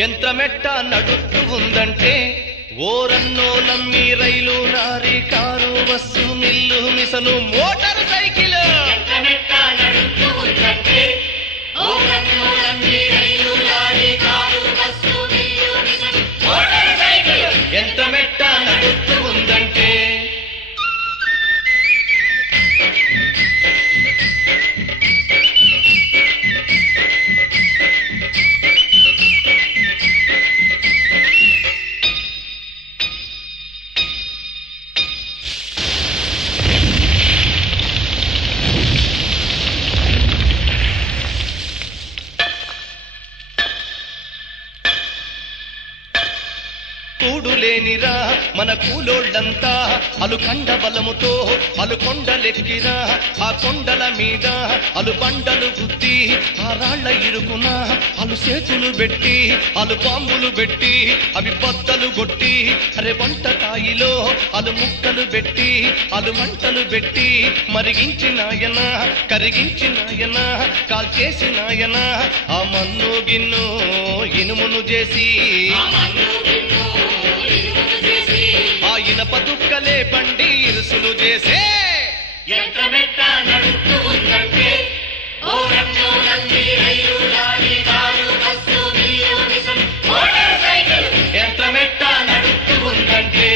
యంత్రమెట్ట నడుస్తూ ఉందంటే ఓరన్నోలమ్మి rail lorry car bus mill మిసను మోటార్ సైకిల్ యంత్రమెట్ట నడుస్తూ ఉందంటే ఓరన్నోలమ్మి rail lorry car bus mill మిసను మోటార్ సైకిల్ యంత్రమెట్ట నడుస్తూ ఉందంటే కూడులేనిరా మన కూలోళ్ళంతా అలుకండ బలముతో అలుకొండలెక్కిరా ఆ కొండల మీద అలు బండలు గుద్ది ఆ రాళ్ల ఇరుకున అలు చేతులు పెట్టి అలు బాంబులు పెట్టి అవి బద్దలు కొట్టి అరే వంటకాయిలో అలు ముక్కలు పెట్టి అలు మంటలు పెట్టి మరిగించినాయన కరిగించినాయన కాల్చేసినాయన ఆ మన్ను గిన్ను ఇనుమును చేసి ఆ ఇనప దుక్కలే బండి ఇరుసులు చేసే యంత్రమెట్ట నడుస్తూ ఉందంటే ఓరన్నోలమ్మి rail lorry car bus mill మిసను మోటార్ సైకిల్ యంత్రమెట్ట నడుస్తూ ఉందంటే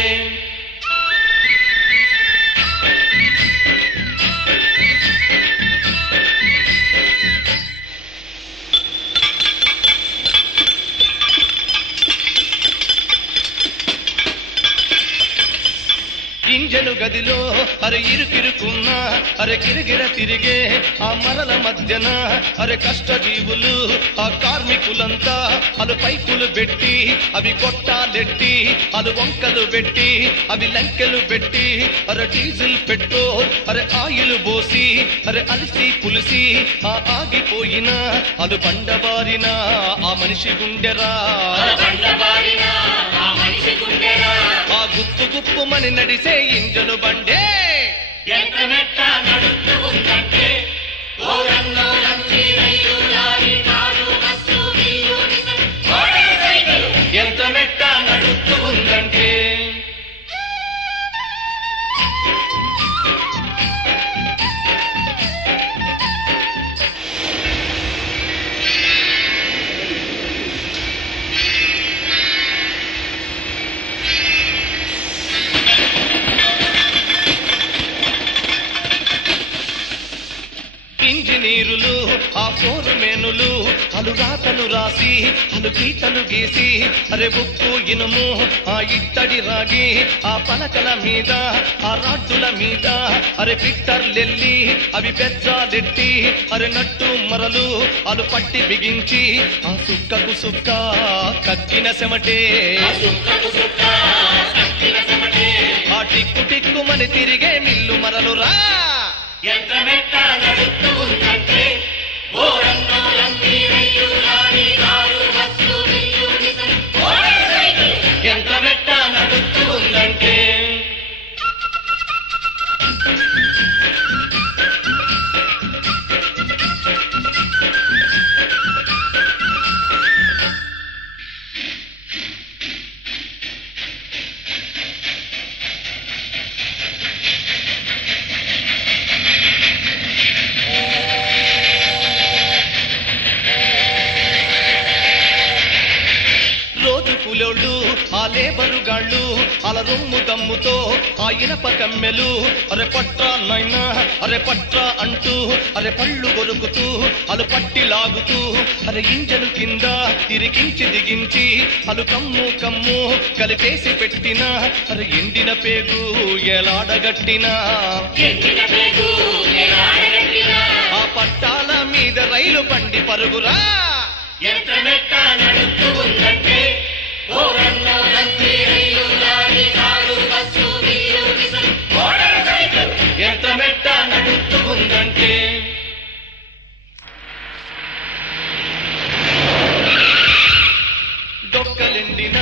ఇంజను గదిలో అరే ఇరుకిరుకున్నా అరే గిరగిర తిరిగే ఆ మరల మధ్యన అరే కష్టజీవులు ఆ కార్మికులంతా అలు పైపులు పెట్టి అవి కొట్టాలెట్టి అలు వంకలు పెట్టి అవి లంకెలు పెట్టి అరే డీజిల్ పెట్రోల్ అరే ఆయిల్ పోసి అరే అలిసి పులిసి ఆ ఆగిపోయిన అలు బండబారిన ఆ మనిషి గుండెరా ఆ గుప్పు గుప్పుమని నడిసే ఇంజను బండే యంత్రమెట్ట నడుస్తూ ఉందంటే ఓరన్నోలమ్మి rail lorry car bus mill మిసను మోటార్ సైకిల్ యంత్రమెట్ట నడుస్తూ ఉందంటే ఇంజనీరులు ఆ ఫోర్మెనులు అలుగాతలు రాసి అలు గీతలు గీసి అరే ఉప్పు ఇనుము ఆ ఇత్తడి రాగి ఆ పలకల మీద ఆ రాడ్డుల మీద అరే పిట్టర్లెల్లి అవి బెజ్జాలెట్టి అరే నట్టు మరలు అలు పట్టి బిగించి ఆ సుక్కకు సుక్క కక్కిన సెమటే ఆ టిక్కు టిక్కుమని తిరిగే మిల్లు మరలురా యంత్రమెట్ట నడుస్తూ ఉందంటే ఓరన్నోలమ్మి rail lorry car bus mill మిసను మోటార్ సైకిల్ యంత్రమెట్ట నడుస్తూ ఉందంటే కూలోళ్ళు ఆ లేబరు గాళ్ళు అల రొమ్ము దమ్ముతో ఆ ఇనప కమ్మెలు అరే పట్రా నైనా అరే పట్రా అంటూ అరే పళ్ళు కొరుకుతూ అలు పట్టి లాగుతూ అరే ఇంజను కింద తిరిగించి దిగించి అలు కమ్ము కమ్ము కలిపేసి పెట్టిన అరే ఎండిన పేగు ఎలాడగట్టినా ఆ పట్టాల మీద రైలు బండి పరుగురా యంత్రమెట్ట నడుస్తూ ఉందంటే ఓరన్నోలమ్మి rail lorry car bus mill మిసను మోటార్ సైకిల్ యంత్రమెట్ట నడుస్తూ ఉందంటే డొక్కలెండిన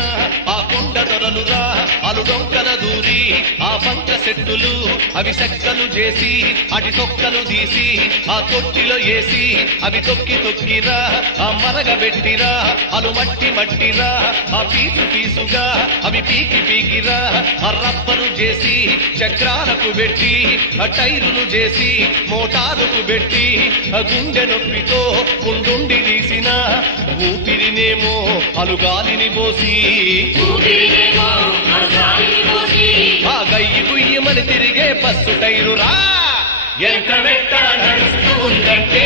ఆ కొండ దొరలురా అలు డొంకల దూరి ఆ పంక సెట్టులు అవి సెక్కలు చేసి అటి తొక్కలు తీసి ఆ తొట్టిలో వేసి అవి తొక్కి తొక్కిరా ఆ మరగబెట్టిరా అలు మట్టి మట్టిరా ఆ పీసు పీసుగా అవి పీకి పీకిరా ఆ రబ్బరు చేసి చక్రాలకు పెట్టి ఆ టైరులు చేసి మోటారుకు పెట్టి ఆ గుండె నొప్పితో గుండుండి తీసిన ఊపిరినేమో అలుగాలిని పోసి ఆ గయ్యి గుయ్యమని తిరిగే బస్సు టైరురా ఎంత మెట్ట నడుస్తూ ఉందంటే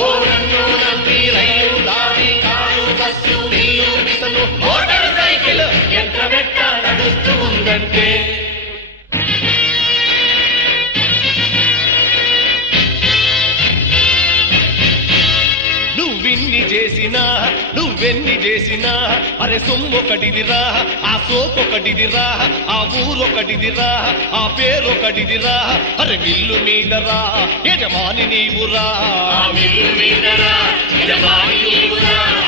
ఓరన్నో నంది రైలు లారీ కారు బస్సు నీరు మిసలు మోటార్ సైకిల్ ఎంత మెట్ట నడుస్తూ ఉందంటే నువ్వెన్ని చేసినా అరే సొమ్మొకటిదిరా ఆ సోపొకటిదిరా ఆ ఊరొకటిదిరా ఆ పేరొకటిదిరా అరే మిల్లు మీదరా యజమాని నీవురా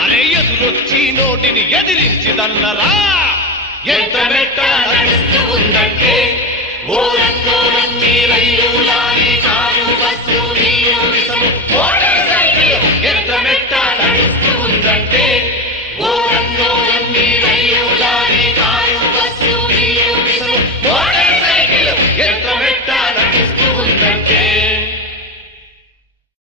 అరే ఎదురొచ్చి నోటిని ఎదిరించిదన్నరా ఎంత మెట్ట నడుస్తూ ఉందంటే ఓరన్నో నంది రైలు